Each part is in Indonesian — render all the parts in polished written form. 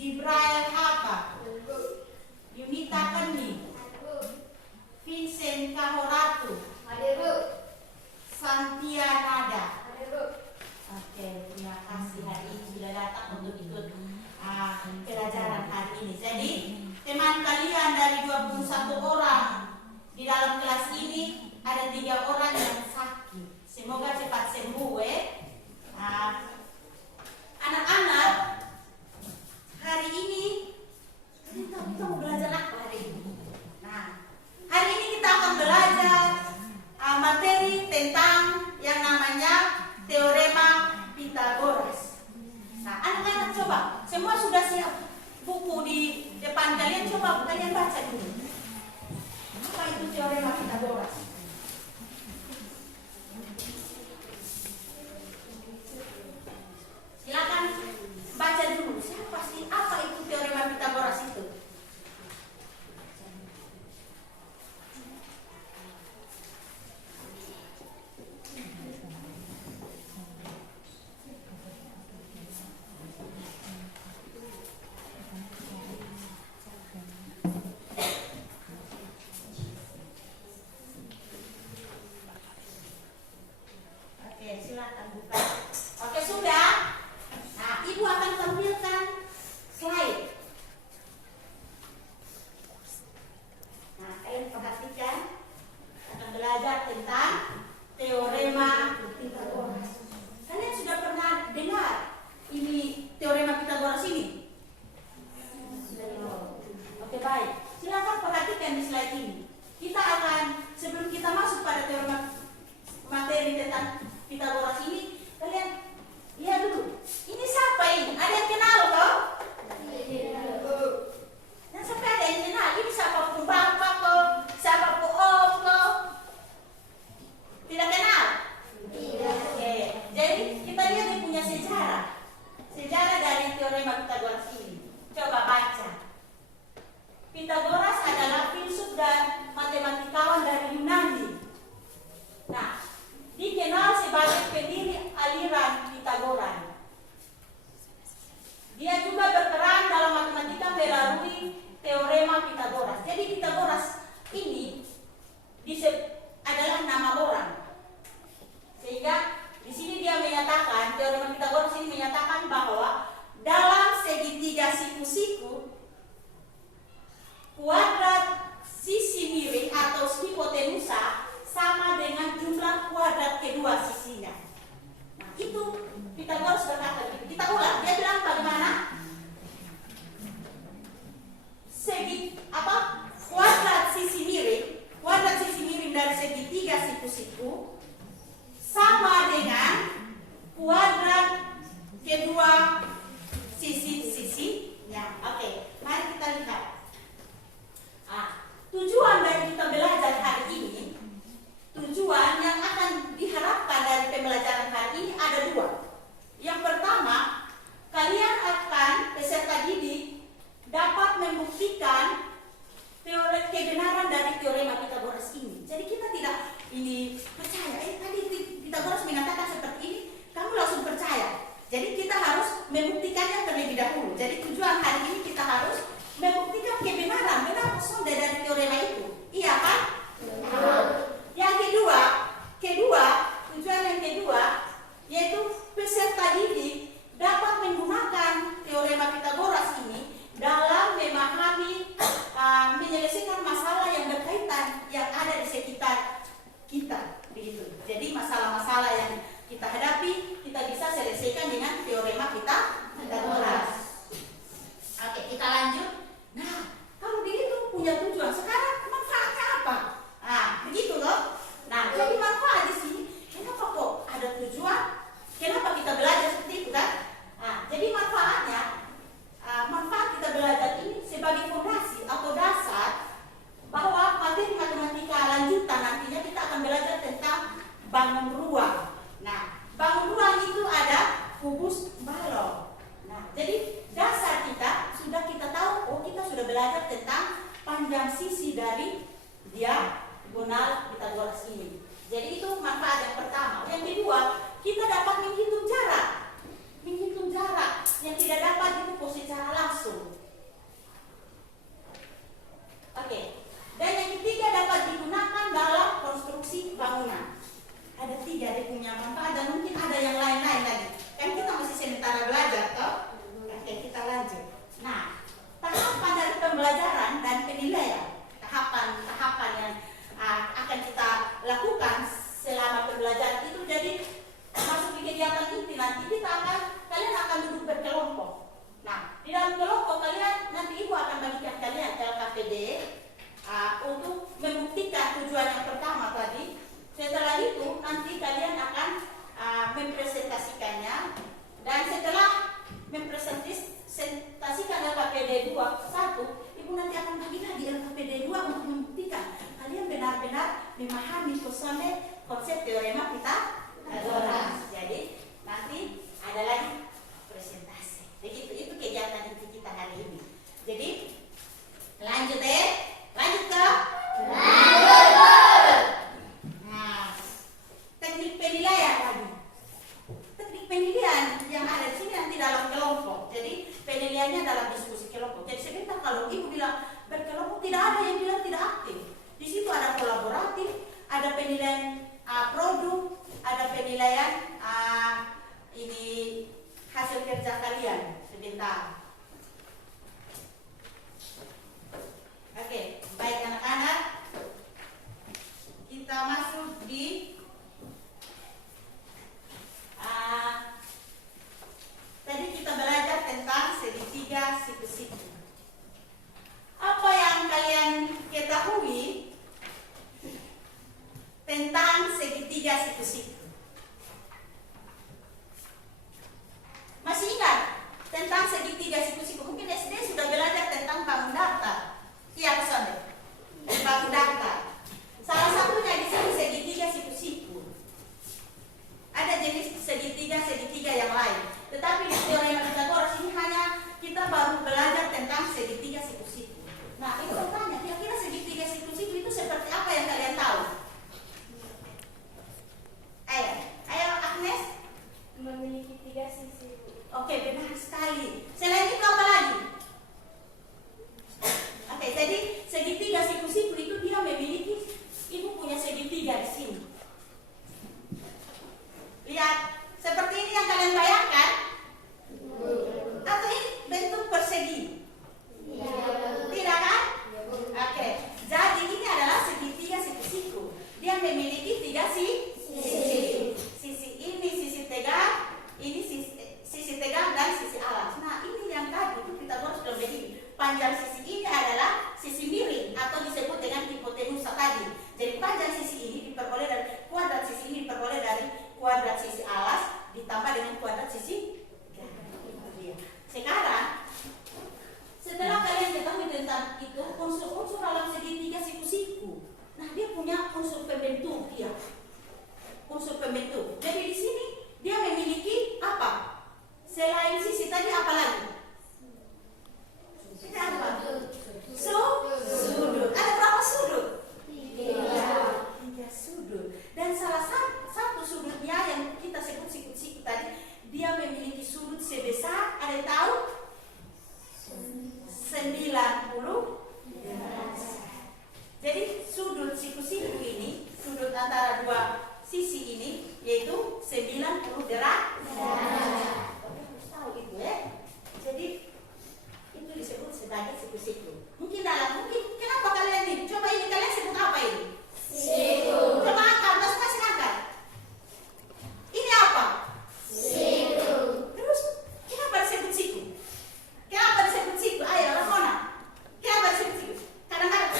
Zibrail apa? Yunita Keni, Vincent Kahoratu, Santia Nada. Oke, terima kasih hari ini sudah datang untuk ikut pelajaran hari ini. Jadi teman kalian dari 21 orang di dalam kelas ini ada 3 orang yang sakit. Semoga cepat sembuh anak-anak, hari ini kita mau belajar apa hari ini? Nah, hari ini kita akan belajar materi tentang yang namanya teorema Pythagoras. Nah, anak-anak coba, semua sudah siap buku di depan kalian, coba kalian baca dulu. Apa itu teorema Pythagoras? Silakan baca dulu. Siapa sih? Apa itu teorema Pythagoras itu? Oke, silakan buka. Oke, sudah. Nah, Ibu akan tampilkan slide. Nah, kalian perhatikan, akan belajar tentang teorema Pythagoras. Kalian sudah pernah dengar ini teorema Pythagoras ini? Oke, baik. Silakan perhatikan di slide ini. Kita akan, sebelum kita masuk pada teorema materi tentang Pythagoras ini, kalian lihat dulu. Ini siapa ini? Ada yang kenal kok? Dan sampai ada yang kenal. Ini siapa pun bapak kok? Siapa pun om kok? Tidak kenal? Tidak. Oke. Jadi kita lihat dia punya sejarah. Sejarah dari teorema Pythagoras ini. Coba baca. Pythagoras adalah filsuf dan matematikawan dari Yunani. Nah, dikenal sebagai pendiri aliran Pythagorean. Dia juga berperan dalam matematika melalui teorema Pythagoras. Jadi Pythagoras ini adalah nama orang. Sehingga di sini dia menyatakan, teorema Pythagoras ini menyatakan bahwa dalam segitiga siku-siku, kuadrat sisi miring atau hipotenusa sama dengan jumlah kuadrat kedua sisinya. Nah, itu Pythagoras berkata begitu. Kita ulang. Dia bilang bagaimana? Kuadrat sisi miring dari segitiga siku-siku sama dengan kuadrat kedua sisi-sisinya. Oke, mari kita lihat. Tujuan dari kita belajar hari ini, tujuan yang akan diharapkan dari pembelajaran hari ini ada 2. Yang pertama, kalian akan, peserta didik, dapat membuktikan kebenaran dari teorema Pythagoras ini. Jadi kita tidak percaya, tadi Pythagoras mengatakan seperti ini, kamu langsung percaya. Jadi kita harus membuktikannya terlebih dahulu. Jadi tujuan hari ini kita harus membuktikan kebenaran, benar kosong dari teorema itu. Iya kan? Yang kedua, tujuan yang kedua yaitu peserta didik dapat menggunakan teorema Pythagoras ini dalam memahami, menyelesaikan masalah yang berkaitan yang ada di sekitar kita, begitu. Jadi masalah-masalah yang kita hadapi kita bisa selesaikan dengan teorema Pythagoras. Oke, kita lanjut. Nah, kalau begitu punya tujuan, sekarang manfaatnya apa? Nah, begitu loh. Nah, jadi manfaat di sini, kenapa kok ada tujuan? Kenapa kita belajar seperti itu kan? Nah, jadi manfaatnya, manfaat kita belajar ini sebagai fondasi atau dasar bahwa materi matematika lanjutan nantinya kita akan belajar tentang bangun ruang. Nah, bangun ruang itu ada kubus balok. Nah, jadi dasar kita sudah kita tahu, kita sudah belajar tentang panjang sisi dari diagonal Pythagoras ini. Jadi itu manfaat yang pertama. Yang kedua, kita dapat menghitung jarak. Menghitung jarak yang tidak dapat dipupuk secara langsung. Oke. Dan yang ketiga dapat digunakan dalam konstruksi bangunan. Ada 3 dia punya manfaat dan mungkin ada yang lain-lain lagi. Kan kita masih sementara belajar toh. Oke, kita lanjut. Nah, tahapan dari pembelajaran dan penilaian, tahapan yang akan kita lakukan selama pembelajaran itu. Jadi masuk di kegiatan inti nanti kalian akan duduk berkelompok. Nah, di dalam kelompok kalian nanti ibu akan bagikan kalian LKPD untuk membuktikan tujuan yang pertama tadi. Setelah itu nanti kalian akan mempresentasikannya, dan setelah mempresentasikan LKPD 1, ibu nanti akan bagi lagi LKPD 2 untuk membuktikan kalian benar-benar memahami konsep teorema Pythagoras. Jadi nanti ada lagi presentasi. Begitu, itu kegiatan inti kita hari ini. Jadi lanjut ke? Nah, teknik penilaian tadi. Teknik penilaian yang ada di sini nanti dalam kelompok. Jadi penilaiannya dalam diskusi kelompok. Jadi sebentar kalau ibu bilang berkelompok, tidak ada yang bilang tidak aktif. Di situ ada kolaboratif, ada penilaian produk, ada penilaian ini hasil kerja kalian. Sebentar. Oke, baik anak-anak, kita masuk di tadi kita belajar tentang segitiga siku-siku. Apa yang kalian ketahui tentang segitiga siku-siku? Masih ingat tentang segitiga siku-siku? Mungkin SD sudah belajar tentang bangun datar. Iya, Sonde. Bangun datar. Salah satunya di sini segitiga siku-siku. Ada jenis segitiga yang lain. Tetapi di teorema Pythagoras ini hanya kita baru belajar tentang segitiga siku-siku. Nah, itu saya tanya, kira-kira segitiga siku-siku itu seperti apa yang kalian tahu? Ayo Agnes. Memiliki 3 sisi. Oke, benar sekali. Selain itu apa lagi? Oke, jadi segitiga siku-siku itu dia memiliki, ibu punya segitiga di sini. Lihat, seperti ini yang kalian bayangkan? Atau ini bentuk persegi? Tidak kan? Oke, jadi ini adalah segitiga siku-siku. Dia memiliki 3 sisi. Sisi ini sisi tegak, ini sisi tegak dan sisi alas. Nah, ini yang tadi itu kita harus begini. Panjang sisi ini adalah sisi miring atau disebut dengan hipotenusa tadi. Jadi panjang sisi ini diperoleh dari kuadrat sisi ini diperoleh dari kuadrat sisi alas ditambah dengan kuadrat sisi garis. Sekarang setelah kalian ketahui tentang itu unsur-unsur dalam segitiga siku-siku, nah dia punya unsur pembentuk dia. Unsur pembentuk. Jadi di sini dia memiliki apa? Selain sisi tadi apa lagi? Apa? Sudut. Ada berapa sudut? 3 sudut. Dan salah satu sudutnya yang kita sebut siku-siku tadi, dia memiliki sudut sebesar, ada yang tahu? 90 derajat. Jadi sudut siku-siku ini, sudut antara 2 sisi ini, yaitu 90 derajat. Oke, harus tahu itu ya. Jadi itu disebut sebagai siku-siku. Mungkin kenapa kalian ini? Coba ini kalian sebut apa ini? Siku. Coba angkat, masing-masing angkat. Ini apa? Siku. Terus kenapa disebut siku? Kenapa disebut siku? Ayo, Ramona. Kenapa disebut siku? Kadang-kadang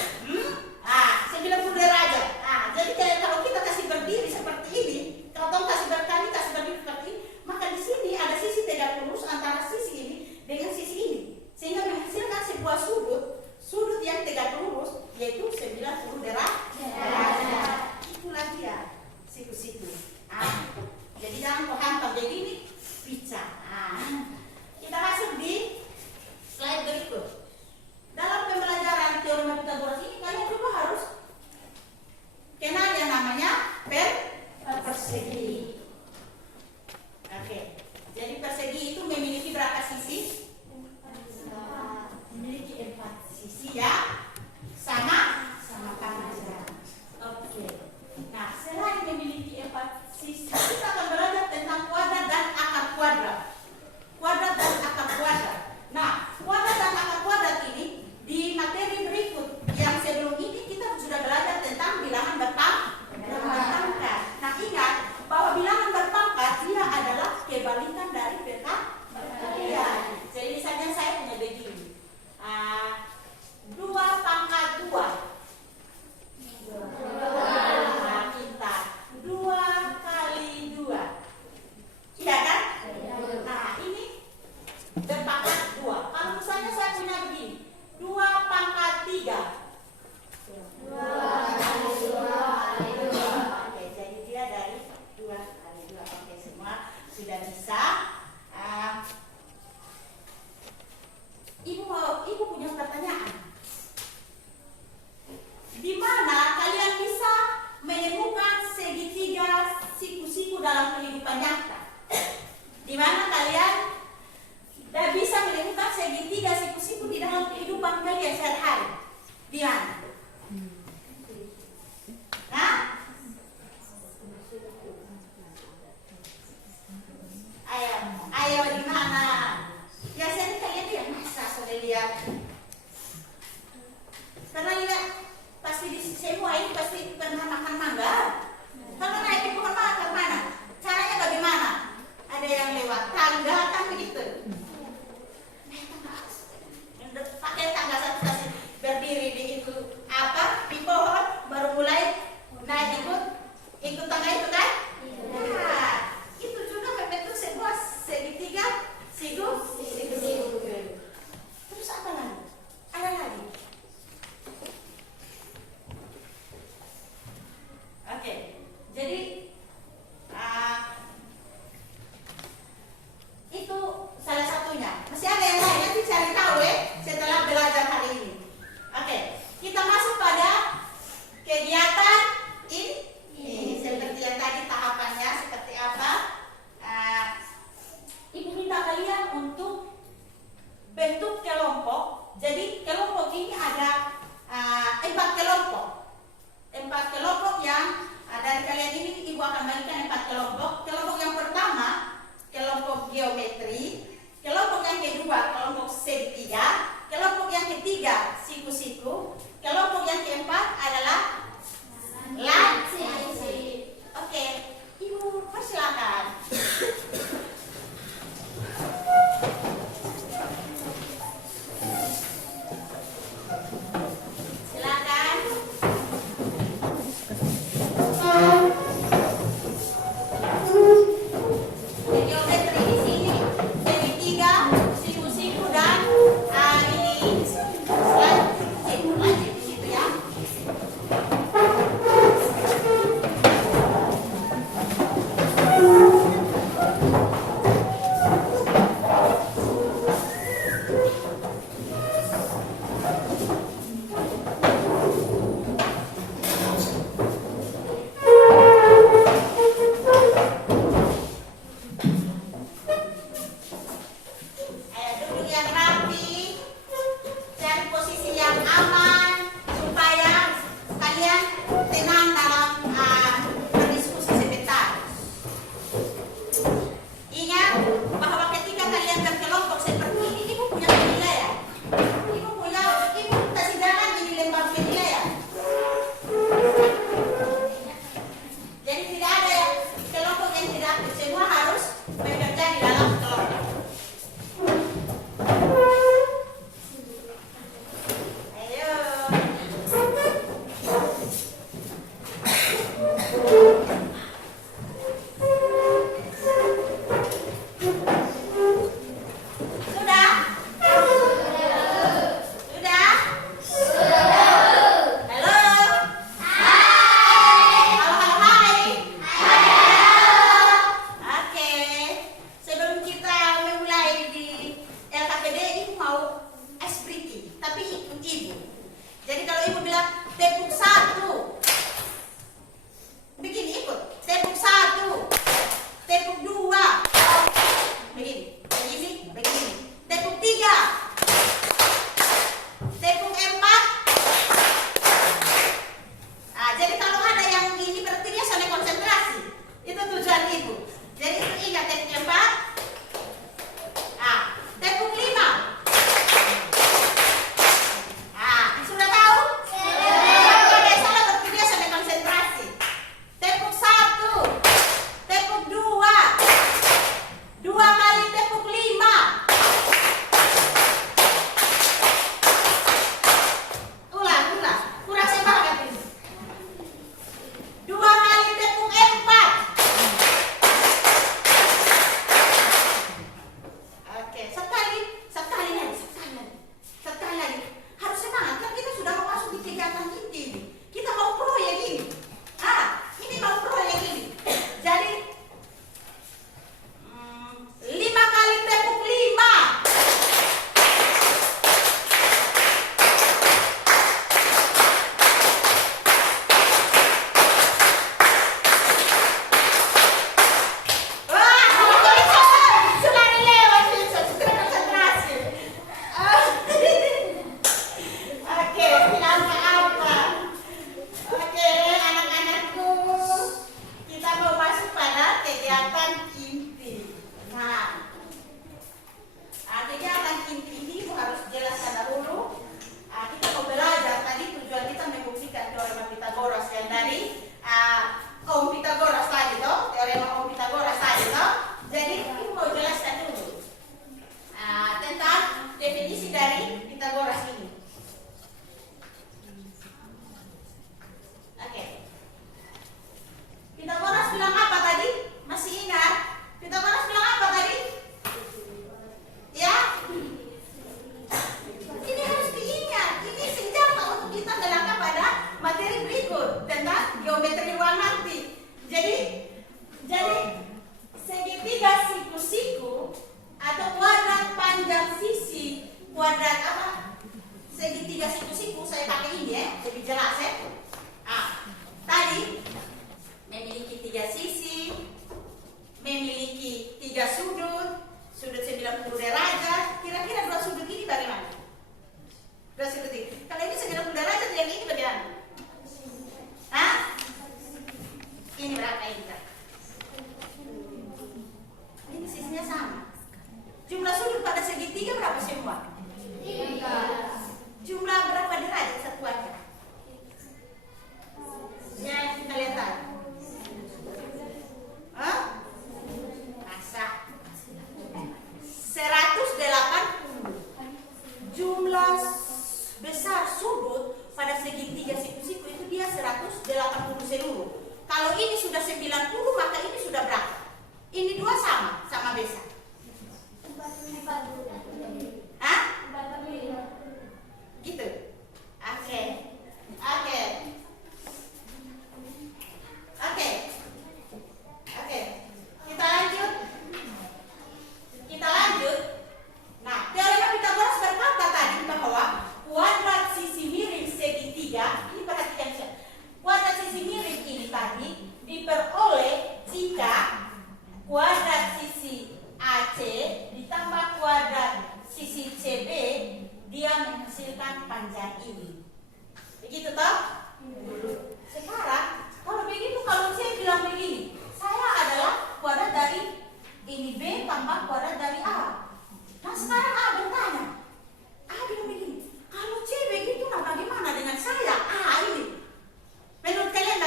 90 derajat. Jadi kalau kita kasih berdiri seperti ini, kalau kasih berdiri seperti ini, maka di sini ada sisi tegak lurus antara sisi ini dengan sisi ini, sehingga menghasilkan sebuah sudut yang tegak lurus, yaitu 90 derajat. Itulah dia siku-siku. Jadi jangan kau hantam begini, pica. Kita masuk di slide berikut. Dalam pembelajaran teorema Pythagoras ini kalian juga harus kenal yang namanya persegi. Oke. Jadi persegi itu memiliki berapa sisi? ibu punya pertanyaan. Di mana kalian bisa menemukan segitiga siku-siku dalam kehidupan nyata? Di mana kalian tidak bisa menemukan segitiga siku-siku di dalam kehidupan kalian sehari-hari? Di mana? Nah, ayo di mana? Biasanya kalian lihat masa sudah lihat? Pernah lihat? Pasti di semua ini pasti pernah makan mangga. Kalau naik di pohon mangga mana? Caranya bagaimana? Ada yang lewat tangga kan begitu? Naik tangga, pakai tangga satu kasih berdiri di itu apa di pohon baru mulai naik ikut tangga itu kan? Nah, itu juga membentuk sebuah segitiga siku. Terus apa lagi? Ada lagi? Oke, jadi itu salah satunya. Masih ada yang lain, nanti cari tahu ya setelah belajar hari ini. Oke, kita masuk pada kegiatan ini. Seperti yang tadi tahapannya seperti apa? Ibu minta kalian untuk bentuk kelompok. Jadi kelompok ini ada 4 kelompok. 4 kelompok yang dari kalian ini ibu akan bagikan 4 kelompok. Kelompok yang pertama kelompok geometri, kelompok yang kedua kelompok segitiga, kelompok yang ketiga siku-siku, kelompok yang keempat adalah lancip. Oke, ibu persilakan. Silakan. Geometri di sini segitiga, siku-siku dan ini lancip di situ ya. Ayo duduk yang rapi, cari posisi yang aman supaya kalian tenang dalam berdiskusi sebentar. Ingat bahwa ketika kalian berkelompok seperti ini, ibu punya penilaian. Ibu kasih jalan ini lembar penilaian. Jadi tidak ada kelompok yang tidak aktif, semua harus bekerja di dalam kelompok. Ayo. Sudah? Sudah? Halo? Halo, hai. Oke. Sebelum kita memulai di LKPD, ibu mau ice breaking, tapi ikut ibu. Jadi kalau ibu bilang tepuk 1, begini ikut. Tepuk 1, tepuk 2, begini, begini. Tepuk 3, tepuk 4. Jadi kalau ada yang ini berarti dia soalnya konsentrasi. Itu tujuan ibu. Jadi itu ingat tepuk 4. Tepuk 5. Sudah tahu? Oke, salah berarti segitiga siku-siku saya pakai ini ya, lebih jelas ya. Tadi memiliki 3 sisi, memiliki 3 sudut, sudut 90 derajat. Kira-kira 2 sudut ini bagaimana? 2 sudut ini. Kalau ini 90 derajat, yang ini bagaimana? Ini berapa ini? Ini sisinya sama. Jumlah sudut pada segitiga berapa semua? 3. Jumlah berapa derajat satuannya? Ya, kita lihat tadi. Masa 180. Jumlah besar sudut pada segitiga siku-siku itu dia 180 seluruh. Kalau ini sudah 90, maka ini sudah berapa? Ini 2 sama besar. 45. Gitu. Oke. Kita lanjut. Nah, teorema Pythagoras berkata tadi bahwa kuadrat sisi miring segitiga, ini perhatikan saja. Kuadrat sisi miring ini tadi diperoleh jika kuadrat sisi AC ditambah kuadrat sisi CB, dia menghasilkan panjang ini. Begitu toh? Sekarang kalau begitu, kalau saya bilang begini, saya adalah kuadrat dari ini B tambah kuadrat dari A. Nah sekarang A bertanya, A bilang begini, kalau C begitu, nah bagaimana dengan saya A ini? Menurut kalian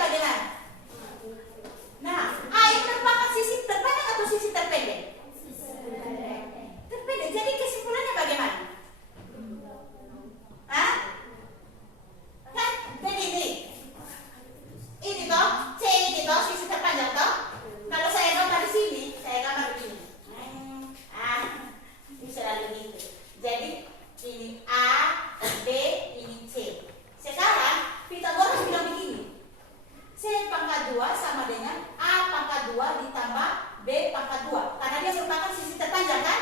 bagaimana? Nah, A ini merupakan sisi terpanjang atau sisi terpendek? Terpendek. Jadi kesimpulannya bagaimana? Kan? Jadi ini toh, C ini toh sisi terpanjang toh. Kalau saya gambar di sini, saya gambar begini. Ini selalu gitu. Jadi ini A, B, ini C. Sekarang Pythagoras bilang begini, C pangkat 2 sama dengan A pangkat 2 ditambah B pangkat 2. Karena dia merupakan sisi terpanjang kan?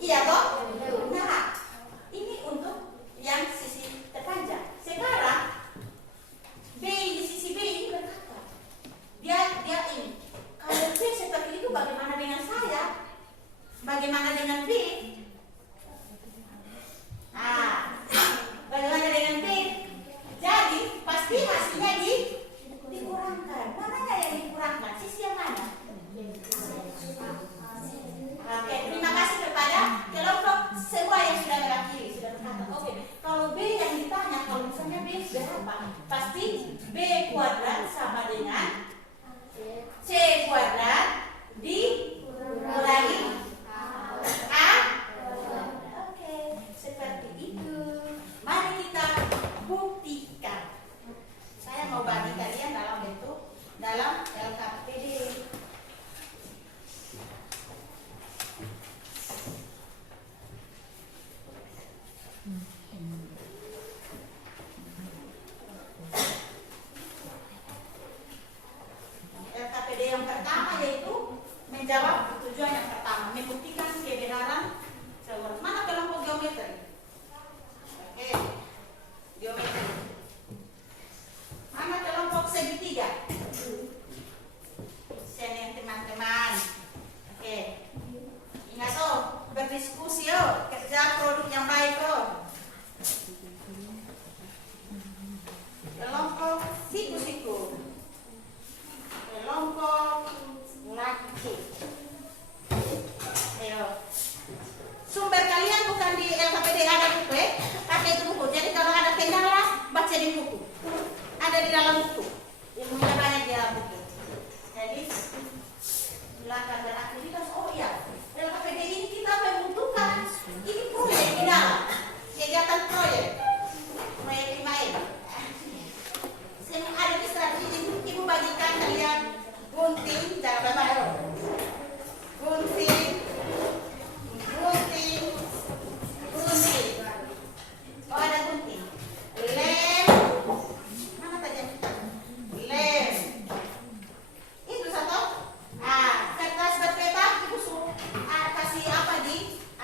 Iya toh? Nah, ini untuk yang sisi terpanjang. Sekarang B ini, sisi B ini berkata, dia ini, kalau C seperti itu bagaimana dengan saya? Bagaimana dengan B? Bagaimana dengan B? Jadi pasti hasilnya dikurangkan. Mananya yang dikurangkan? Sisi yang mana? Oke, terima kasih kepada kelompok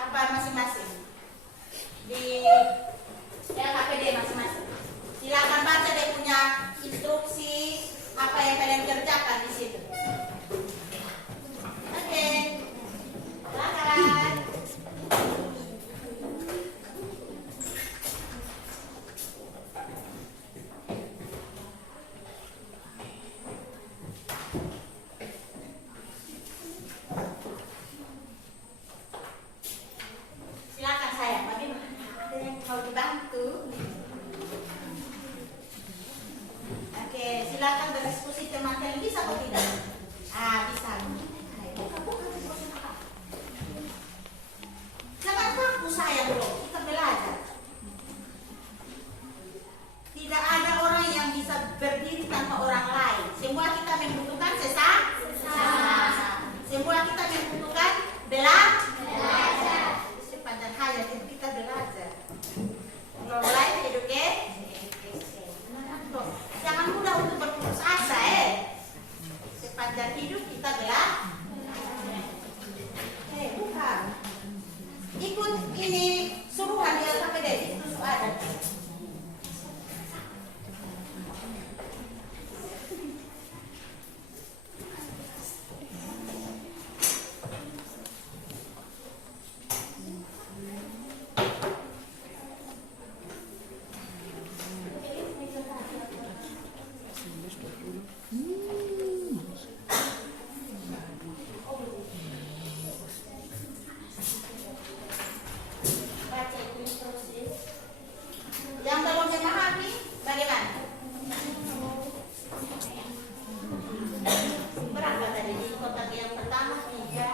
apa masing-masing di LKPD masing-masing. Silakan baca dia punya instruksi apa yang kalian kerjakan di situ. Oke, silakan. Silakan saya, bagaimana? Ada yang mau dibantu? Oke, silakan berdiskusi teman kalian bisa atau tidak? Bisa. Jangan takut saya bro, kita belajar. Tidak ada orang yang bisa berdiri tanpa orang lain. Semua kita membutuhkan sesama. Semua kita membutuhkan belajar. Sepanjang hayat itu kita belajar. Mulai education. Jangan mudah untuk berputus asa sepanjang hidup kita belajar. Bukan. Ikut ini suruhan di LKPD itu ada. Baca itu instruksi. Yang belum memahami bagaimana? Berapa tadi di kotak yang pertama? 3,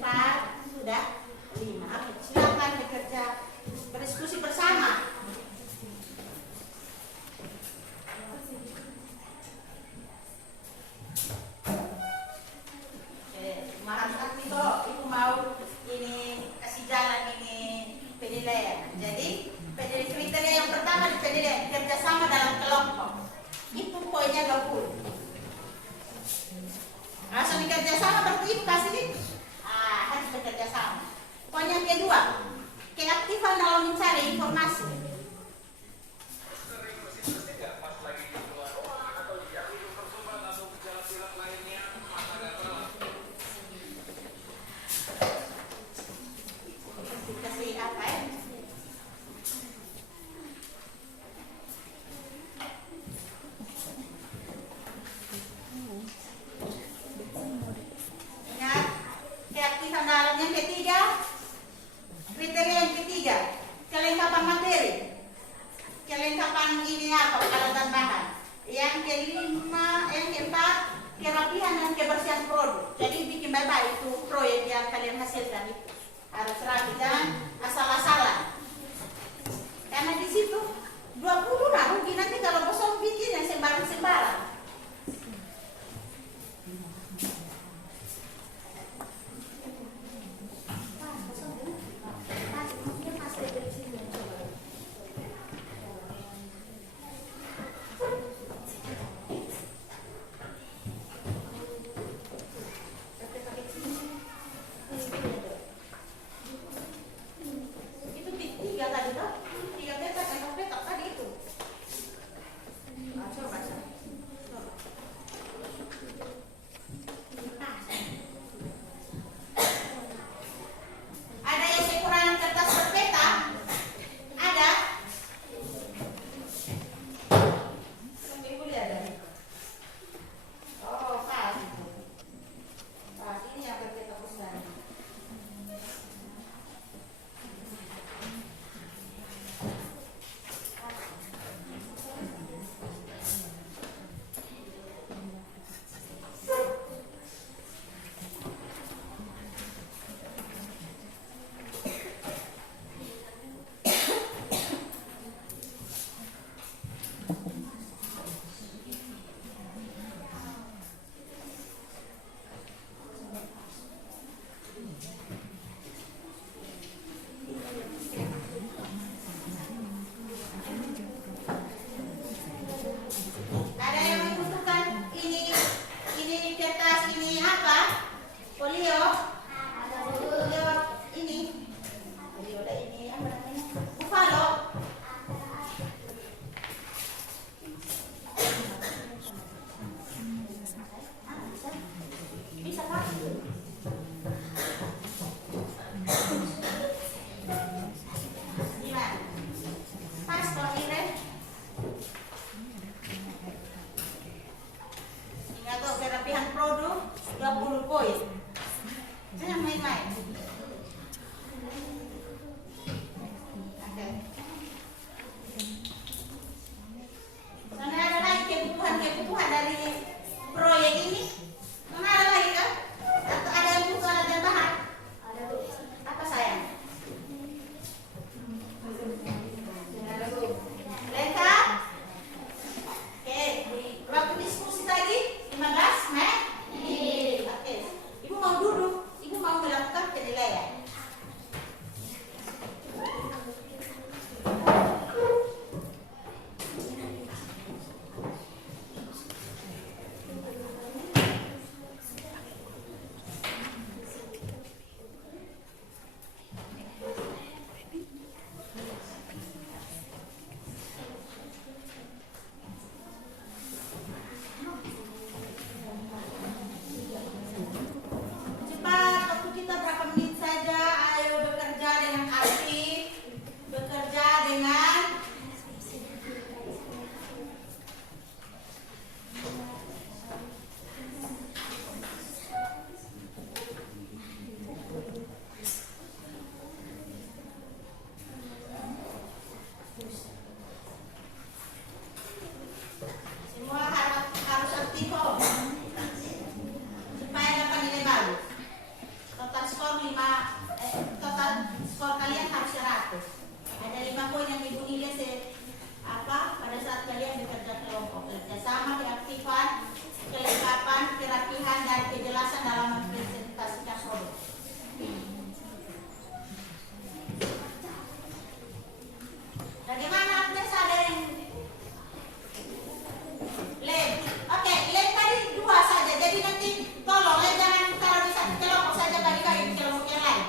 4, sudah 5. Silakan bekerja berdiskusi bersama. Mahal sakti kok, itu mau ini kasih jalan ini penilaian. Jadi kriteria yang pertama di penilaian kerjasama dalam kelompok. Itu poinnya 20. Langsung kerjasama berarti itu kasih nih. Harus bekerja sama. Poin yang kedua, keaktifan dalam mencari informasi. Kasih apa ya? Ingat, keaktifan dalam yang ketiga, kriteria yang ketiga, kelengkapan materi, kelengkapan ini apa, peralatan bahan. Yang kelima, yang keempat, kerapihan dan kebersihan produk. Jadi bikin baik-baik itu proyek yang kalian hasilkan itu harus rapi dan asal-asalan. Karena di situ 20 lah, mungkin nanti kalau kosong bikin yang sembarang-sembarang. total skor kalian harus 100. Ada 5 poin yang Ibu Nilia pada saat kalian bekerja kelompok. Kerjasama, keaktifan, kelengkapan, kerapihan, dan kejelasan dalam mempresentasikan produk. Bagaimana Agnes, ada yang lem? Oke, lem tadi 2 saja. Jadi nanti tolong jangan taruh di satu kelompok saja, bagi-bagi di kelompok yang lain.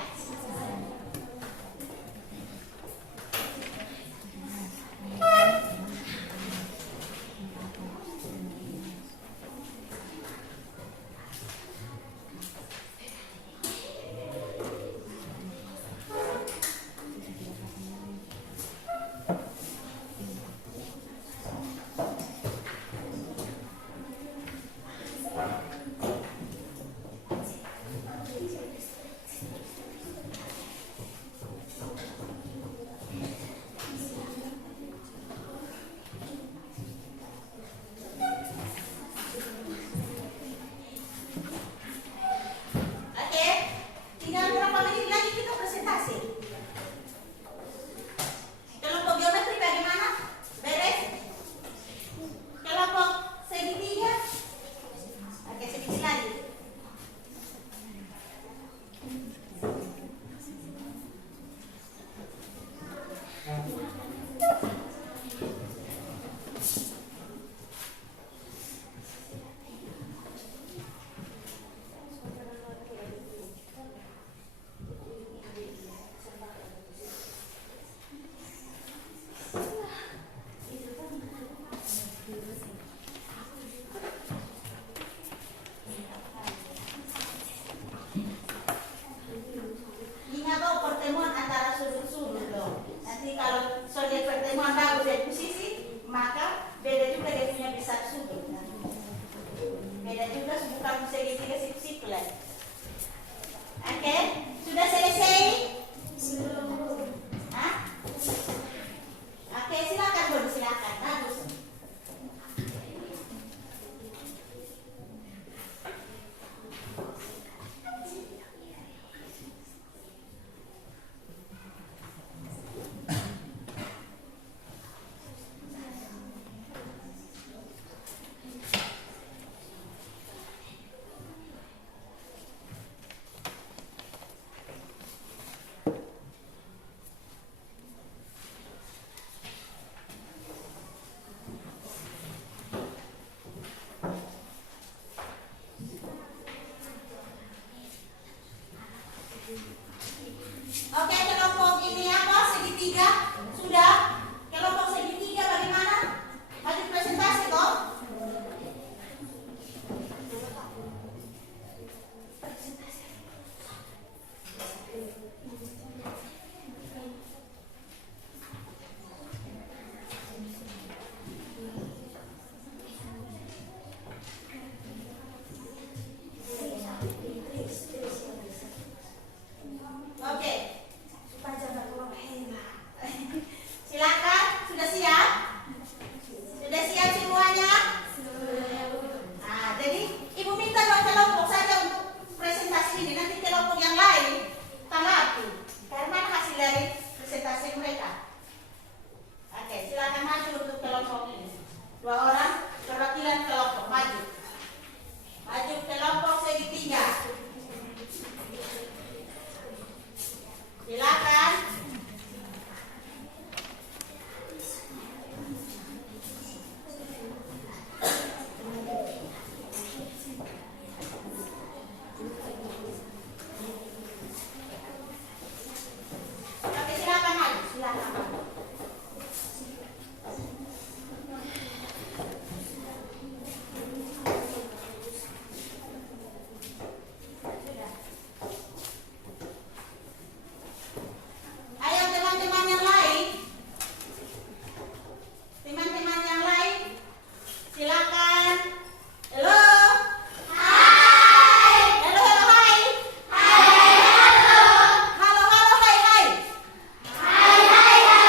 Oke, kelompok ini segitiga sudah. Kelompok segitiga bagaimana? Maju presentasi toh? Oke. Silakan, sudah siap? Sudah siap semuanya? Nah, jadi Ibu minta 2 kelompok saja untuk presentasi ini. Nanti kelompok yang lain tanggapi. Karena hasil dari presentasi mereka. Oke, silakan maju untuk kelompok ini. 2 orang perwakilan kelompok maju. Maju kelompok segitiga. Silakan. Oke, silakan maju. Silakan maju. Ayo teman-teman yang lain. Teman-teman yang lain. Silakan. Halo. Hai. Halo, halo, hai. Hai, halo. Halo, halo, hai, hai. Hai, hai, hai.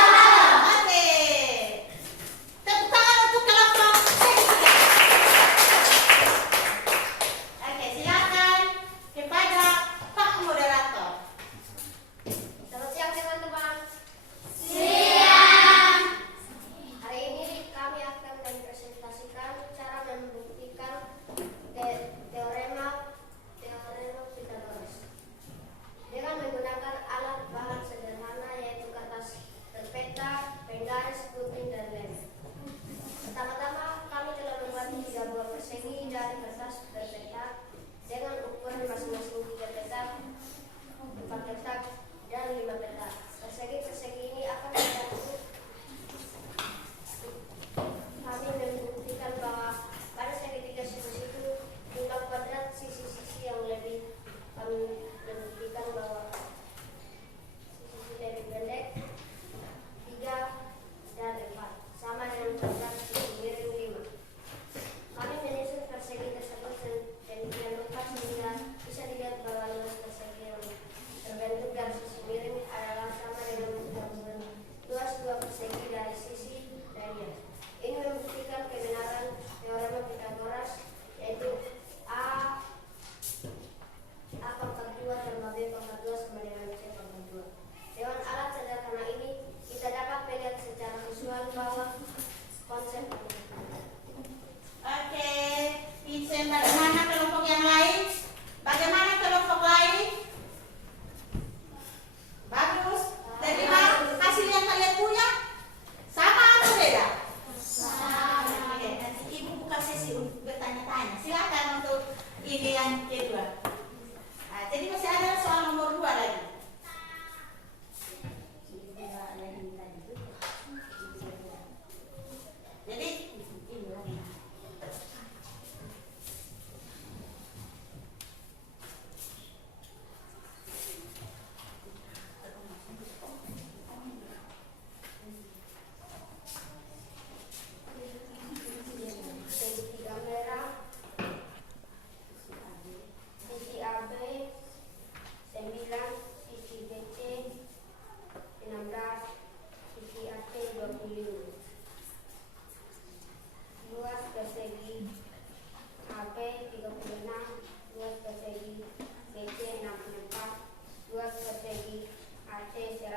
Aceh 100.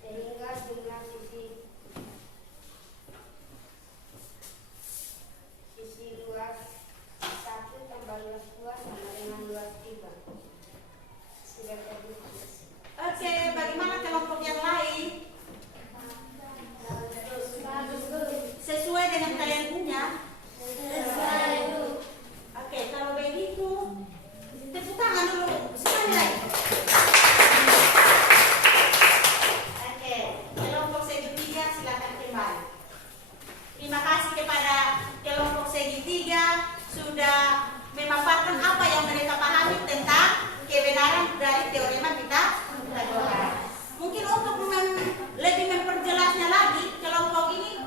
Sehingga jumlah sisi luas 1 tambah luas 2 sama dengan luas 3. Sudah terbukti. Oke, bagaimana kelompok yang lain? Sesuai dengan kalian punya? Oke, kalau begitu tepuk tangan dulu sekali lagi. Oke, kelompok segitiga silakan kembali. Terima kasih kepada kelompok segitiga sudah memaparkan apa yang mereka pahami tentang kebenaran dari teorema Pythagoras. Mungkin untuk lebih memperjelasnya lagi kelompok ini,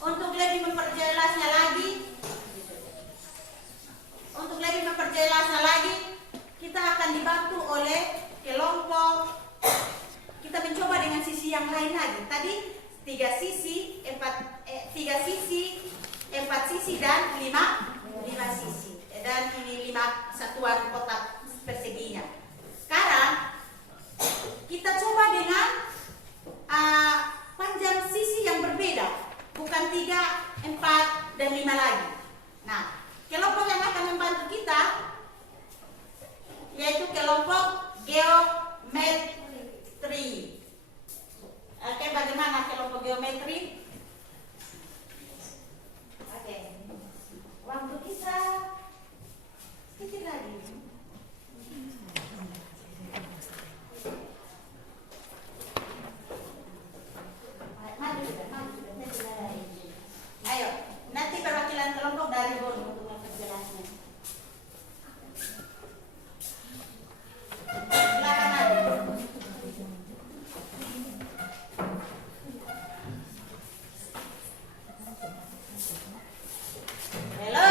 untuk lebih memperjelasnya lagi, kita akan dibantu oleh kelompok. Kita mencoba dengan sisi yang lain lagi. Tadi 3 sisi, 4 sisi dan 5 sisi. Dan ini 5 satuan kotak perseginya. Sekarang kita coba dengan panjang sisi yang berbeda, bukan 3, 4, dan 5 lagi. Nah, kelompok yang akan membantu kita yaitu kelompok geometri. Oke, bagaimana kelompok geometri? Oke, waktu kita sedikit lagi. Ayo, nanti perwakilan kelompok dari Bonu untuk memperjelasnya. Silakan Adi. Halo.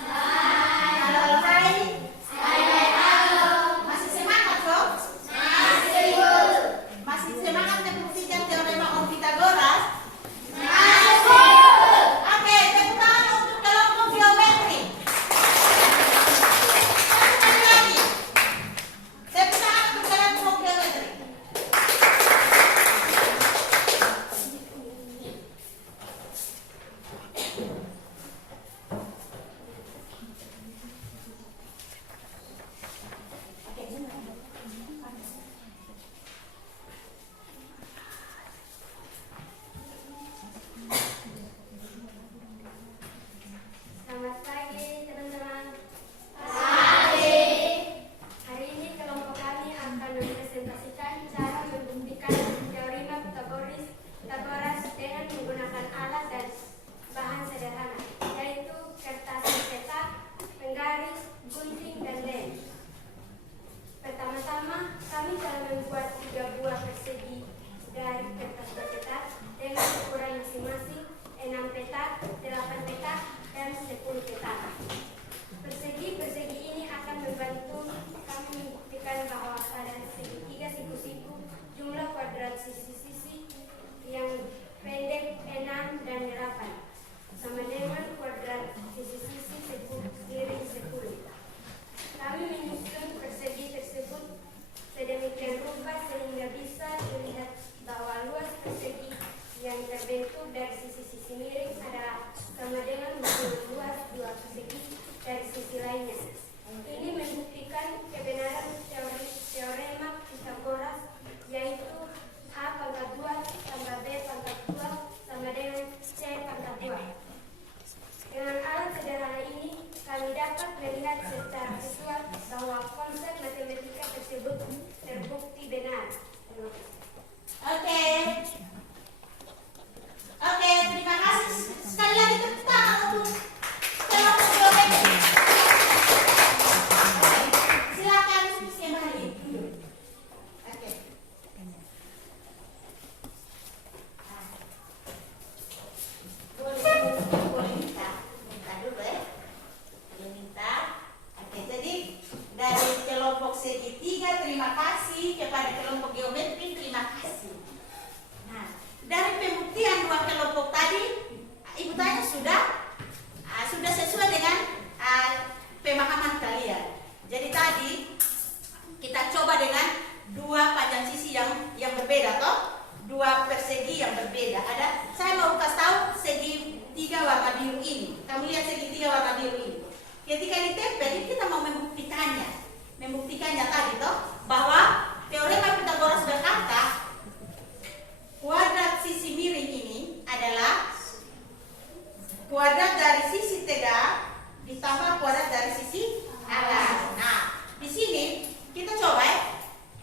Halo, hai. Masih semangat, kok? Masih semangat membuktikan teorema Pythagoras? Oke, tepuk tangan untuk kelompok geometri. Sekali lagi. Tepuk tangan untuk kelompok geometri. Selamat pagi teman-teman. Hari ini kelompok kami akan mempresentasikan cara membuktikan teorema Pythagoras dengan menggunakan alat dan bahan sederhana, yaitu kertas cetak, penggaris, gunting, dan lem. Pertama-tama, kami telah membuat 3 buah persegi dari kertas bercetak dengan ukuran masing-masing 6 petak, 8 petak, dan 10 petak. Persegi-persegi ini akan membantu kami membuktikan bahwa pada segitiga siku-siku jumlah kuadrat sisi-sisi yang pendek 6 dan 8 sama dengan kuadrat sisi-sisi 10. Kami menyusun persegi tersebut sedemikian rupa sehingga bisa dilihat bahwa luas persegi yang terbentuk dari sisi-sisi miring adalah sama dengan luas 2 persegi dari sisi lainnya. Ini membuktikan kebenaran teorema Pythagoras, yaitu A pangkat 2 tambah B pangkat 2 sama dengan C pangkat 2. Dengan alat sederhana ini, kami dapat melihat secara visual bahwa konsep matematika tersebut terbukti benar. Oke, terima kasih. Sekali lagi tepuk tangan untuk kelompok geometri. Silakan diskusi kembali. Oke. Boleh minta dulu ya. Boleh minta. Oke, jadi dari kelompok segitiga terima kasih kepada kelompok geometri ketika ditempel ini kita mau membuktikannya tadi toh, bahwa teorema Pythagoras berkata kuadrat sisi miring ini adalah kuadrat dari sisi tegak ditambah kuadrat dari sisi alas. Nah, di sini kita coba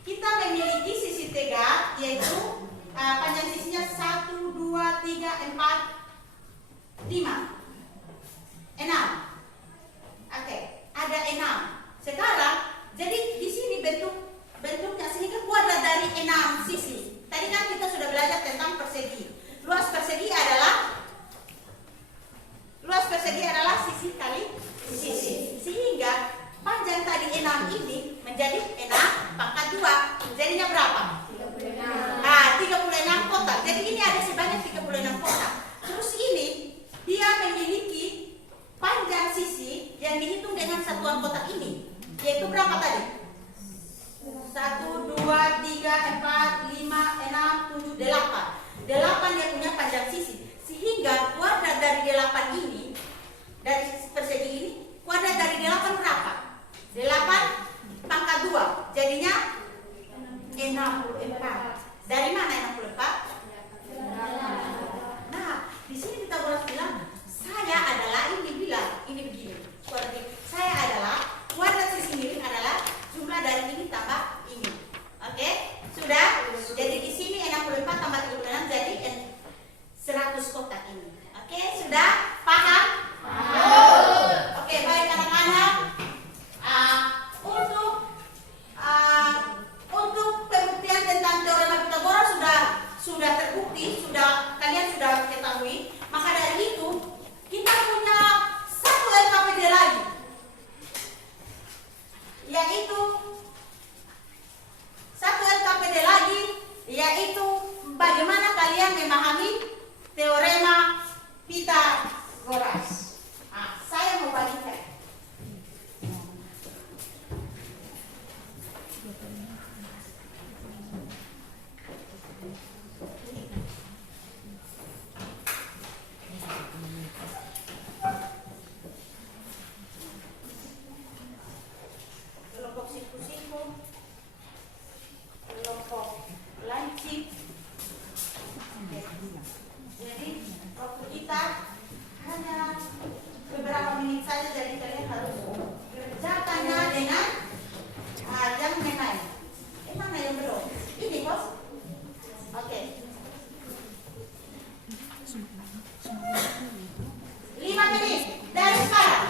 kita memiliki sisi tegak, yaitu panjang sisinya 1, 2, 3, 4, 5, 6. Oke, ada 6. Sekarang jadi di sini bentuknya sehingga kuadrat dari 6 sisi. Tadi kan kita sudah belajar tentang persegi. Luas persegi adalah sisi kali sisi. Sehingga panjang tadi 6 ini menjadi 6 pangkat 2. Jadinya berapa? 36. Nah, 36 kotak. Jadi ini ada sebanyak 36 kotak. Terus ini dia memiliki panjang sisi yang dihitung dengan satuan kotak ini, yaitu berapa tadi? 1, 2, 3, 4, 5, 6, 7, 8. 8 dia punya panjang sisi. Sehingga kuadrat dari 8 ini, dari sisi persegi ini, kuadrat dari 8 berapa? 8 pangkat 2. Jadinya 64. Dari mana 64? Nah, di sini kita boleh bilang saya adalah ini begini. Saya adalah kuadrat sisi miring adalah jumlah dari ini tambah ini. Oke? Sudah? Jadi di sini 64 tambah 36 jadi 100 kotak ini. Oke, sudah? Paham? Oke, baik anak-anak. Untuk pembuktian tentang teorema Pythagoras sudah terbukti, kalian sudah ketahui. Maka dari itu kita punya satu LKPD lagi, yaitu bagaimana kalian memahami teorema Pythagoras. Saya mau bagikan. Kelompok siku-siku, kelompok lancip. Jadi waktu kita hanya beberapa menit saja, jadi kalian harus kerjakannya dengan yang main-main. Mana yang belum? Ini bos. Oke. 5 menit dari sekarang.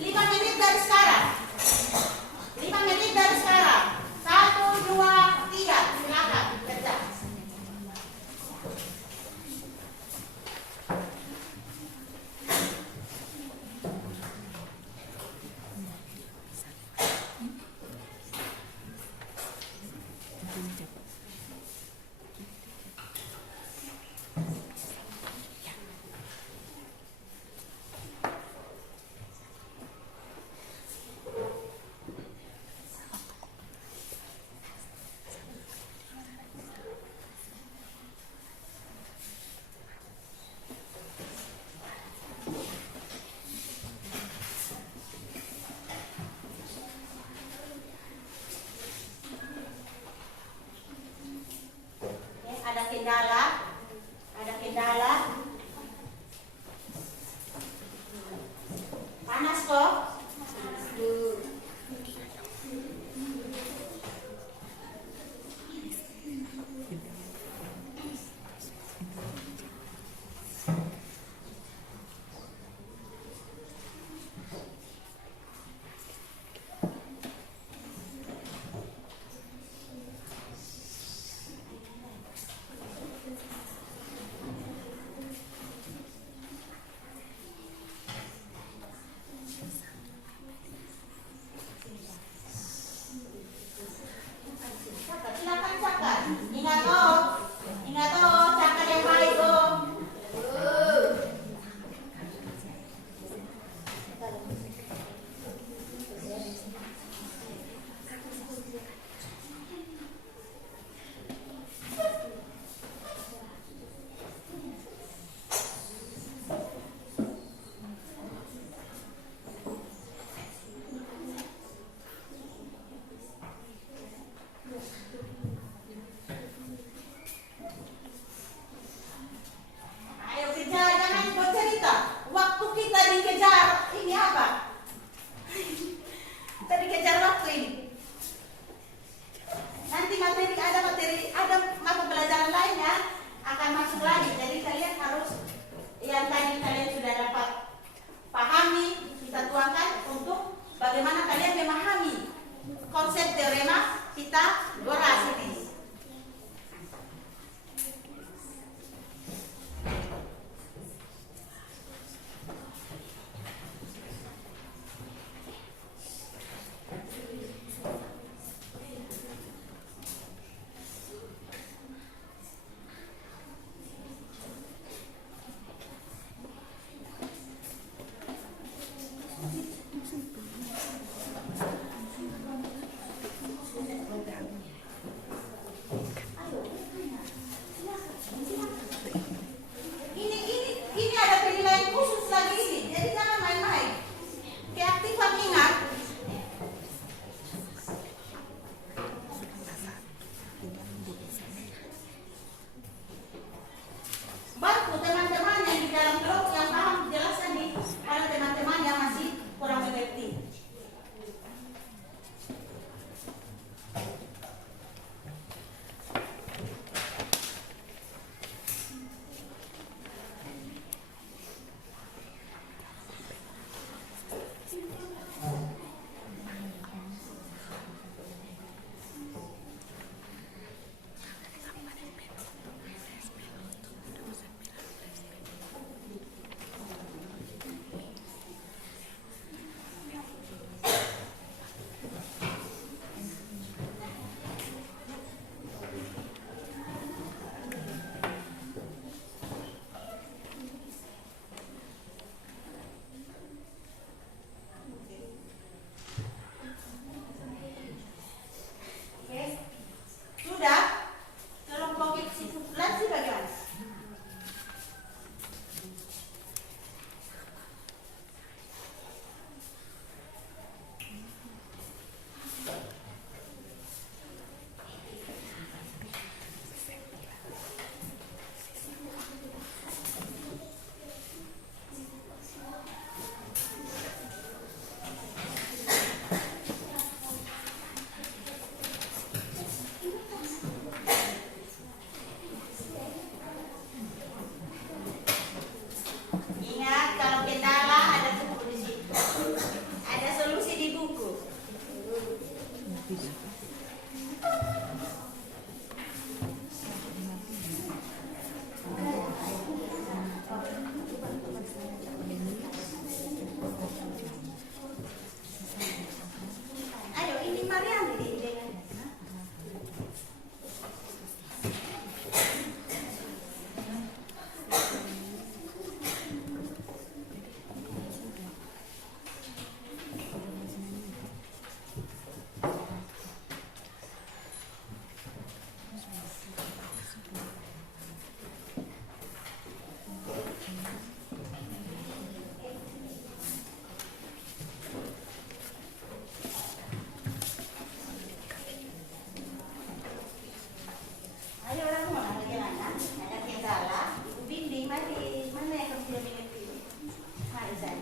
5 menit dari sekarang. 5 menit dari sekarang. 1, 2, 3. Silakan kerja. Ada kendala. Panas kok. kita goras ini. Ini ada penilaian khusus lagi ini, jadi jangan main-main. Keaktifan ingat. Bantu teman-teman yang di dalam blog yang paham jelaskan nih pada teman-teman yang masih kurang mengerti. Sudah? Kelompok simulasi bagaimana? Ingat, kalau kendala ada buku di situ. Ada solusi di buku. Ayo, ini Mariam ini dengan ayo orang mau ada jalanan, ada kendala, ibu bimbing, mari mana yang kamu tidak mengerti? Mari saya.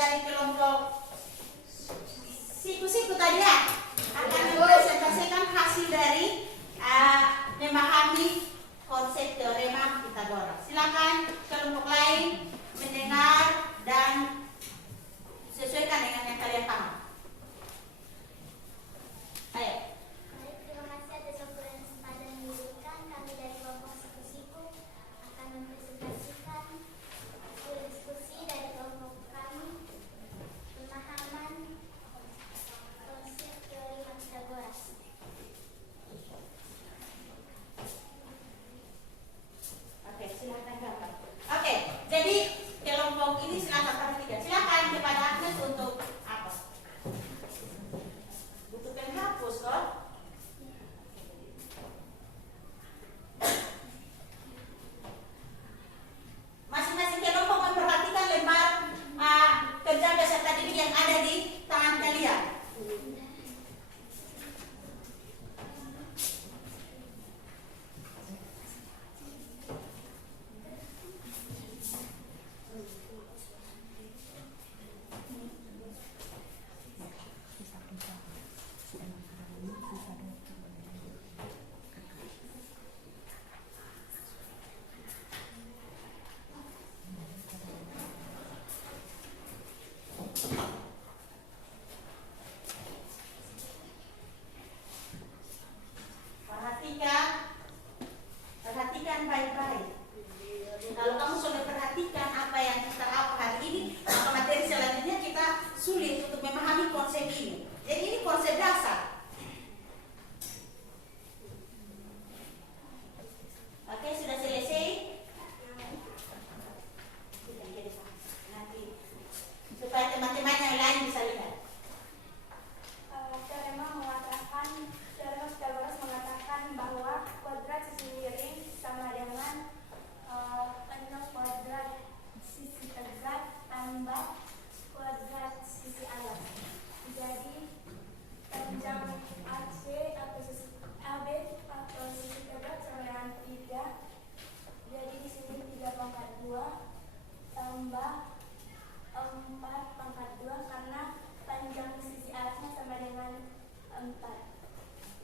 dari kelompok siku-siku tadi ya akan mempresentasikan hasil dari memahami konsep teorema Pythagoras. Silakan kelompok lain mendengar dan sesuaikan dengan yang kalian paham. Ayo. Baik, terima kasih atas waktu dan kesempatan yang diberikan. Kami dari kelompok siku-siku akan mempresentasikan hasil diskusi dari kelompok kami pemahaman konsep teorema Pythagoras. Oke, silakan Bapak. Oke, jadi kelompok ini silakan perhatikan. Silakan kepada Agnes untuk apa? Butuh penghapus kok. Masing-masing kelompok memperhatikan lembar kerja peserta didik yang ada di tangan kalian. Perhatikan baik-baik. Kalau kamu sudah perhatikan apa yang kita apa hari ini, maka materi selanjutnya kita sulit untuk memahami konsep ini. Jadi ini konsep dasar. Oke, sudah selesai? Nanti supaya teman-teman yang lain bisa lihat. Teorema Pythagoras mengatakan bahwa kuadrat sisi miring sama dengan penuh kuadrat sisi tegak tambah kuadrat sisi alas. Jadi panjang AC atau sisi AB atau sisi tegak sama dengan 3. Jadi di sini 3 pangkat 2 tambah 4 pangkat 2 karena panjang sisi alasnya sama dengan 4.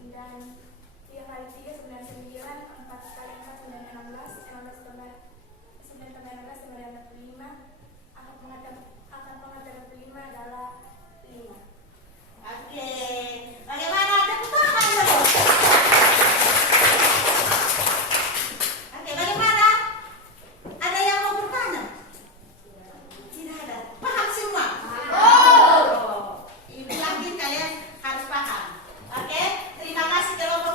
Dan 3 kali 3 9, 4 kali 4 16, 16 tambah 9 tambah 16 sama dengan 45. Akar pangkat 45 adalah 5. Oke, bagaimana? Tepuk tangan dulu. Oke, bagaimana? Ada yang mau bertanya? Tidak ada. Paham semua? Oh. Ini yakin kalian harus paham. Oke, terima kasih kelompok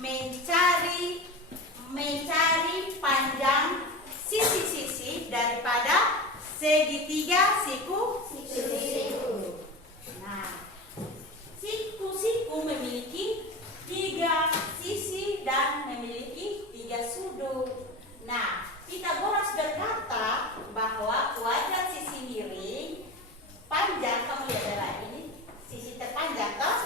mencari panjang sisi-sisi daripada segitiga siku. Nah, siku-siku memiliki 3 sisi dan memiliki 3 sudut. Nah, Pythagoras berkata bahwa kuadrat sisi miring panjang, kamu lihat adalah ini sisi terpanjang toh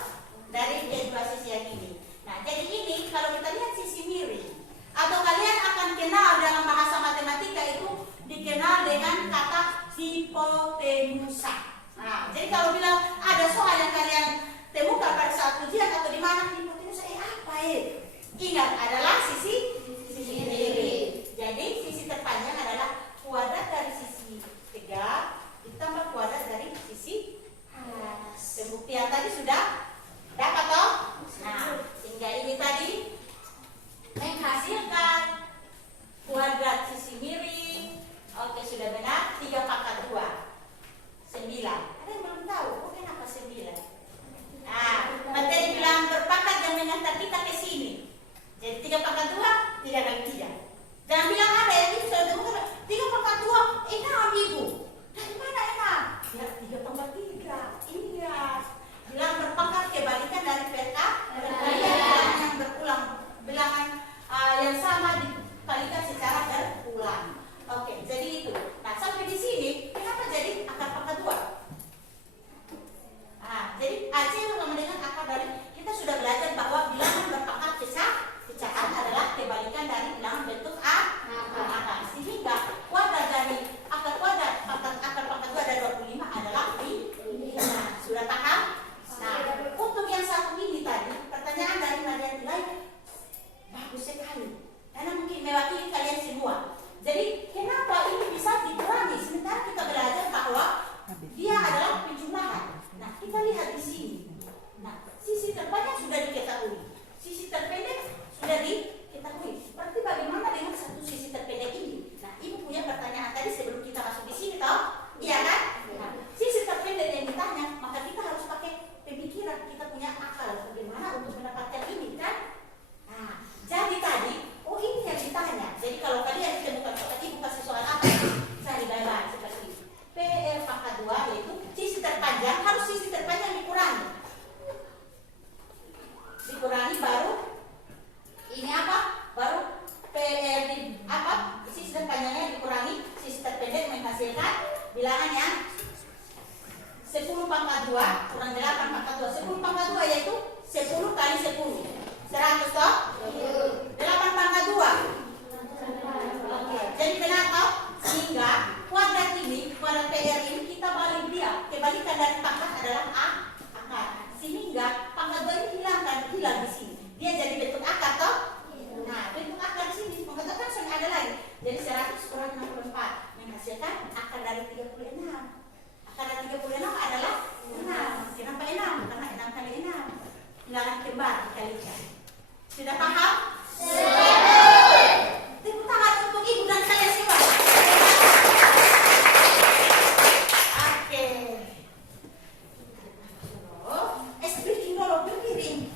dari kedua sisi yang ini. Nah, jadi ini kalau kita lihat sisi miring, atau kalian akan kenal dalam bahasa matematika itu dikenal dengan kata hipotenusa. Nah, jadi kalau bilang ada soal yang kalian temukan pada saat ujian atau di mana hipotenusa apa ingat adalah sisi miring. Jadi sisi terpanjang adalah kuadrat dari sisi tegak ditambah kuadrat dari sisi atas. Pembuktian tadi sudah dapat toh? Nah, sehingga ini tadi menghasilkan kuadrat sisi miring. Oke, sudah benar. 3 pangkat 2 9. Ada yang belum tahu? Oh, kenapa 9? Nah, materi bilangan berpangkat yang mengantar kita ke sini. Jadi 3 pangkat 2 3 kali 3. Jangan bilang ada yang itu sudah temukan 3 pangkat 2 enam ibu. Dari mana enam? Ya 3 pangkat 3. Ini ya bilangan berpangkat kebalikan dari peta. Bilangan yang berulang, bilangan yang sama dikalikan secara berulang. Oke, jadi itu. Nah, sampai di sini kenapa jadi akar pangkat 2? Jadi AC sama dengan akar dari, kita sudah belajar bahwa bilangan berpangkat pecahan adalah kebalikan dari bilangan bentuk akar. Sehingga kuadrat dari akar pangkat 2 dari 25 adalah 5. Sudah paham? Nah, untuk yang satu ini tadi, pertanyaan dari Marian nilai bagus sekali. Karena mungkin mewakili kalian semua. Jadi kenapa ini bisa dikurangi? Sementara kita belajar bahwa dia adalah penjumlahan. Nah, kita lihat di sini. Nah, sisi terpanjang sudah diketahui, sisi terpendek sudah diketahui. Berarti bagaimana dengan satu sisi terpendek ini? Nah, ibu punya pertanyaan tadi sebelum kita masuk di sini, toh? Iya kan? Nah, sisi terpendek yang ditanya, maka kita harus pakai pemikiran, kita punya akal bagaimana untuk mendapatkan ini, kan? Nah, jadi tadi, oh ini yang ditanya. Jadi kalau kalian ditemukan tadi ibu kasih soal apa? Cari baik-baik seperti ini. PR pangkat 2 yaitu sisi terpanjang, harus sisi terpanjang dikurangi baru ini apa? Baru PR di apa? Sisi terpanjangnya dikurangi sisi terpendek menghasilkan bilangan yang 10 pangkat 2 kurang 8 pangkat 2. 10 pangkat 2 yaitu 10 kali 10 100 toh? 8 pangkat 2. Oke, jadi benar toh? Sehingga kuadrat ini, kuadrat PR ini kita balik dia. Kebalikan dari pangkat adalah akar. Sehingga pangkat 2 ini hilang di sini. Dia jadi bentuk akar toh? Nah, bentuk akar di sini. Pangkat 2 kan sudah ada lagi. Jadi 100 kurang 64 menghasilkan akar dari 36. Akar dari 36 adalah 6. Kenapa 6? Karena 6 kali 6. Bilangan kembar dikalikan. Sudah paham? Tepuk tangan untuk ibu dan saya semua. Oke. Speaking dulu berpiring.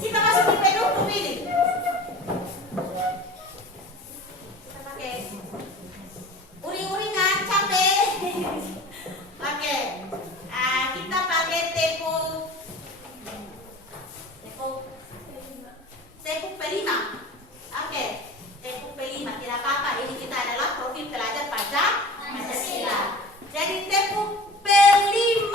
Kita masuk di pedofil ini. Kita pakai uring-uringan capek. Oke. Kita pakai tepung P5. Oke, tepung P5 tidak apa-apa. Ini kita adalah profil pelajar Pancasila. Jadi tepung P5.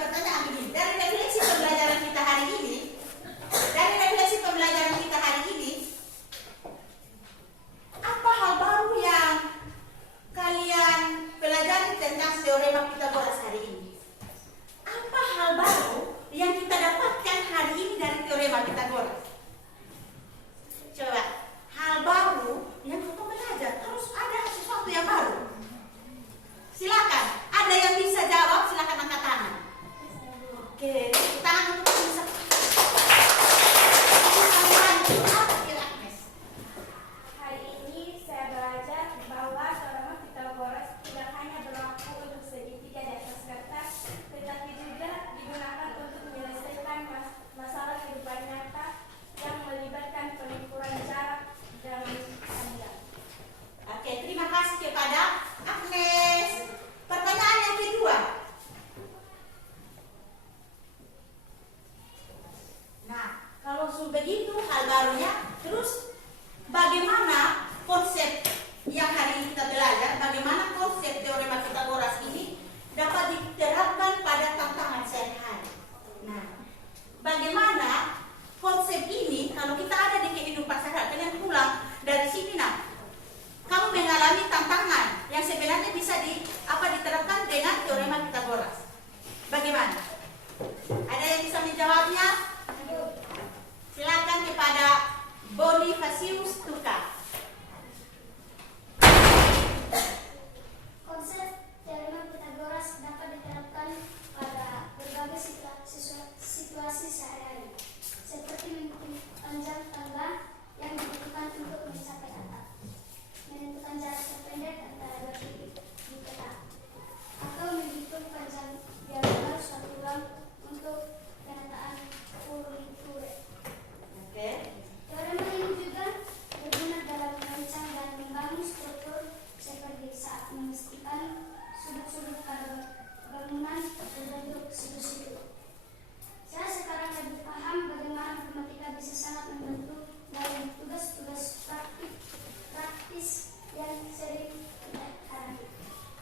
pertanyaan begini. Dari refleksi pembelajaran kita hari ini, apa hal baru yang kalian pelajari tentang teorema Pythagoras hari ini? Apa hal baru yang kita dapatkan hari ini dari teorema Pythagoras? Coba, hal baru yang kita belajar, harus ada sesuatu yang baru. Silakan, ada yang bisa jawab, silakan angkat tangan. Oke, tangan untuk bisa. Hari ini saya belajar bahwa teorema Pythagoras tidak hanya berlaku untuk segitiga di atas kertas, tetapi juga digunakan untuk menyelesaikan masalah kehidupan nyata yang melibatkan pengukuran jarak dan panjang. Oke, terima kasih kepada Agnes. Pertanyaan yang kedua. Nah, kalau sudah begitu hal barunya, terus bagaimana konsep yang hari ini kita belajar, bagaimana konsep teorema Pythagoras ini dapat diterapkan pada tantangan sehari-hari. Nah, bagaimana konsep ini kalau kita ada di kehidupan sehari-hari, kalian pulang dari sini, nah, kamu mengalami tantangan yang sebenarnya bisa diterapkan dengan teorema Pythagoras. Bagaimana? Ada yang bisa menjawabnya? Silakan kepada Bonifacius Tuka. Konsep teorema Pythagoras dapat diterapkan pada berbagai situasi sehari-hari, seperti menghitung panjang tangga yang dibutuhkan untuk mencapai atap, menentukan jarak terpendek antara dua titik di peta, atau menghitung panjang diagonal suatu ruang untuk penataan furniture. Oke. Teorema ini juga berguna dalam merancang dan membangun struktur seperti saat memastikan sudut-sudut pada bangunan berbentuk situ-situ. Saya sekarang lebih paham bagaimana matematika bisa sangat membantu dalam tugas-tugas praktis yang sering kita hadapi.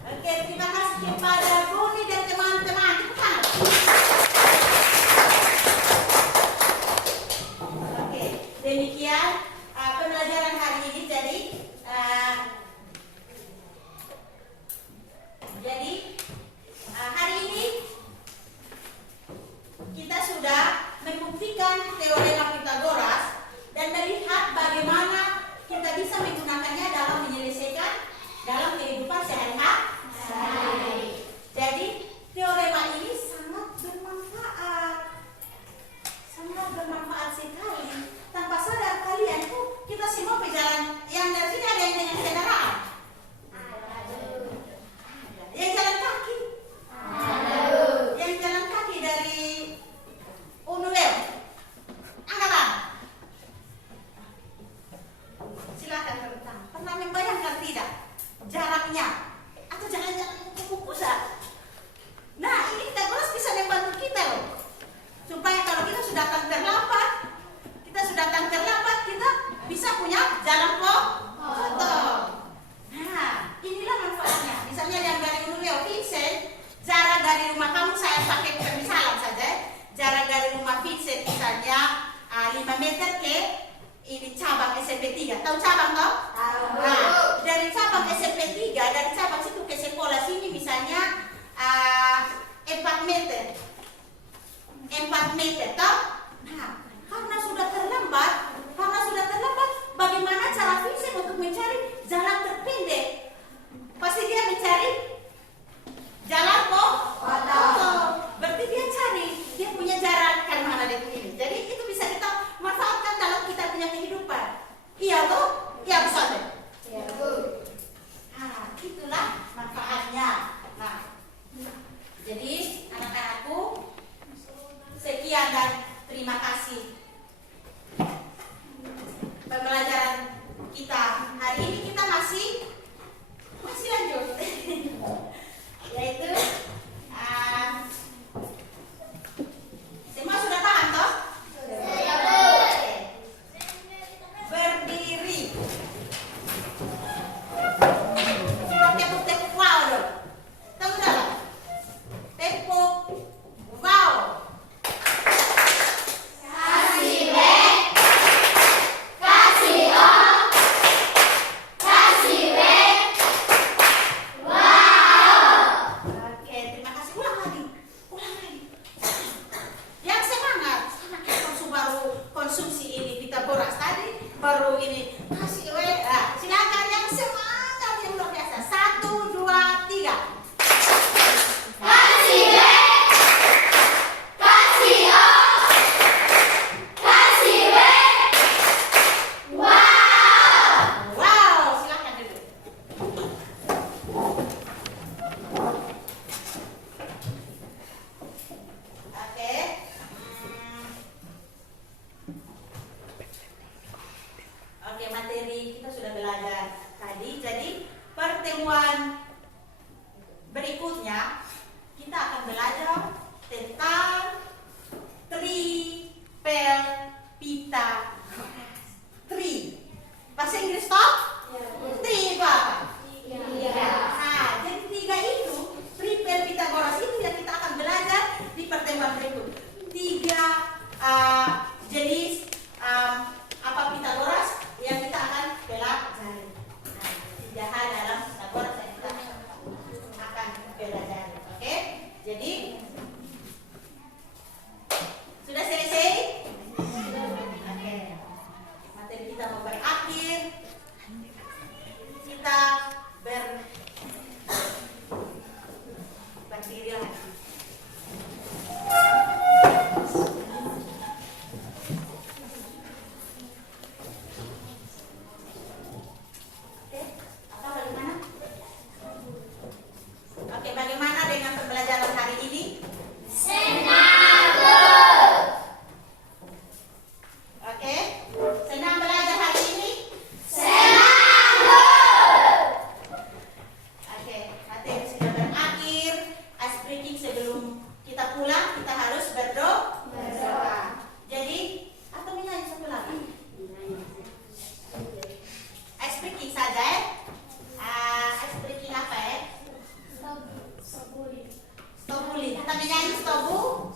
Oke, terima kasih kepada Boni dan teman-teman. Oke, demikian pembelajaran hari ini. Jadi hari ini kita sudah membuktikan teorema Pythagoras dan melihat bagaimana kita bisa menggunakannya dalam menyelesaikan dalam kehidupan sehari-hari. Jadi teorema ini sangat bermanfaat sekali. Tanpa sadar kalian kita semua berjalan. Yang dari sini ada yang dengan kendaraan? Yang jalan kaki? Yang jalan kaki dari Unuel? Angkat tangan. Silakan tentang. Pernah membayangkan tidak jaraknya atau jalan-jalan kuku-kusa? Nah, ini Pythagoras bisa membantu kita loh, supaya kalau kita sudah datang terlambat, kita bisa punya jalan potong. Nah, inilah manfaatnya. Misalnya yang dari Unuel Vincent, jarak dari rumah kamu, saya pakai permisalan saja, jarak dari rumah Vincent misalnya 5 meter ke ini cabang SMP 3. Tahu cabang toh? Tahu. Nah, dari cabang SMP 3, dari cabang situ ke sekolah sini misalnya 4 meter. 4 meter toh? Nah, karena sudah terlambat, bagaimana cara Vincent untuk mencari jalan terpendek? Pasti dia mencari jalan potong. Berarti dia punya jarak kan mana dia ini. Jadi itu bisa kita manfaatkan dalam kita punya kehidupan. Iya toh? Iya betul. Iya betul. Nah, itulah manfaatnya. Nah, jadi anak-anakku, sekian dan terima kasih. Pembelajaran kita hari ini kita masih lanjut, yaitu semua sudah paham toh? Oke. Berdiri. Tepuk wow dong. Tahu enggak? Tepuk kita pulang kita harus berdoa. Jadi atau menyanyi satu lagi? Ice breaking saja ya. Ice breaking apa ya? Stop bullying. Kita menyanyi stop bullying.